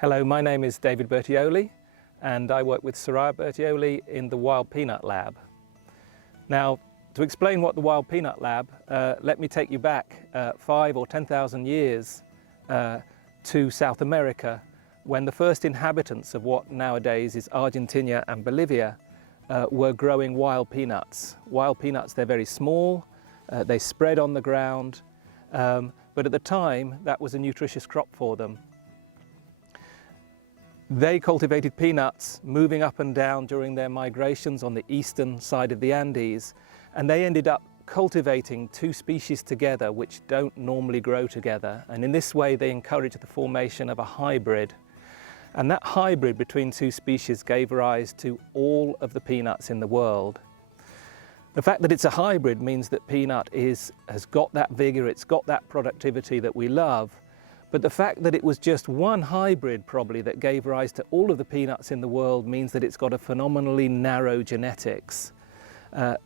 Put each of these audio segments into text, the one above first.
Hello, my name is David Bertioli and I work with Soraya Bertioli in the Wild Peanut Lab. Now, to explain what the Wild Peanut Lab, let me take you back 5 or 10,000 years to South America, when the first inhabitants of what nowadays is Argentina and Bolivia were growing wild peanuts. Wild peanuts, they're very small, they spread on the ground, but at the time that was a nutritious crop for them. They cultivated peanuts moving up and down during their migrations on the eastern side of the Andes, and they ended up cultivating two species together which don't normally grow together, and in this way they encouraged the formation of a hybrid. And that hybrid between two species gave rise to all of the peanuts in the world. The fact that it's a hybrid means that peanut has got that vigor, it's got that productivity that we love, but the fact that it was just one hybrid probably that gave rise to all of the peanuts in the world means that it's got a phenomenally narrow genetics.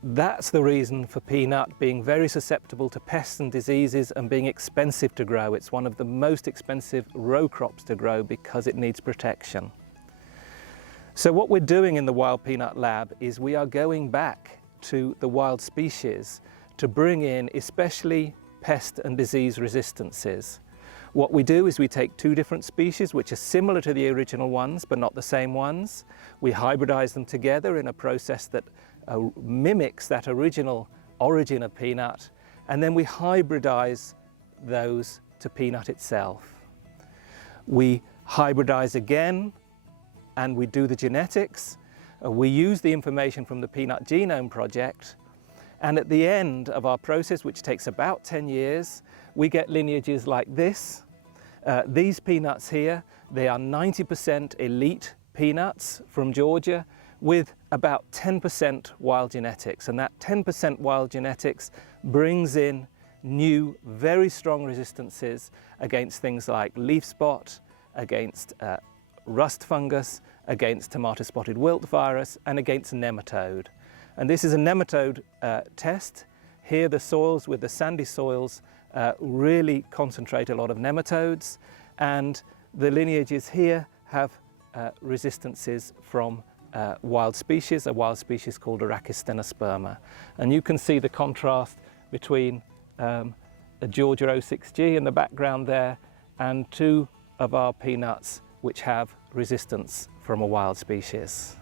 That's the reason for peanut being very susceptible to pests and diseases and being expensive to grow. It's one of the most expensive row crops to grow because it needs protection. So what we're doing in the Wild Peanut Lab is we are going back to the wild species to bring in especially pest and disease resistances. What we do is we take two different species which are similar to the original ones but not the same ones. We hybridize them together in a process that mimics that original origin of peanut, and then we hybridize those to peanut itself. We hybridize again and we do the genetics. We use the information from the Peanut Genome Project, and at the end of our process, which takes about 10 years, we get lineages like this. These peanuts here, they are 90% elite peanuts from Georgia with about 10% wild genetics, and that 10% wild genetics brings in new, very strong resistances against things like leaf spot, against rust fungus, against tomato spotted wilt virus, and against nematode. And this is a nematode test. Here the soils with the sandy soils really concentrate a lot of nematodes, and the lineages here have resistances from wild species, a wild species called Arachistenosperma. And you can see the contrast between a Georgia 06G in the background there and two of our peanuts which have resistance from a wild species.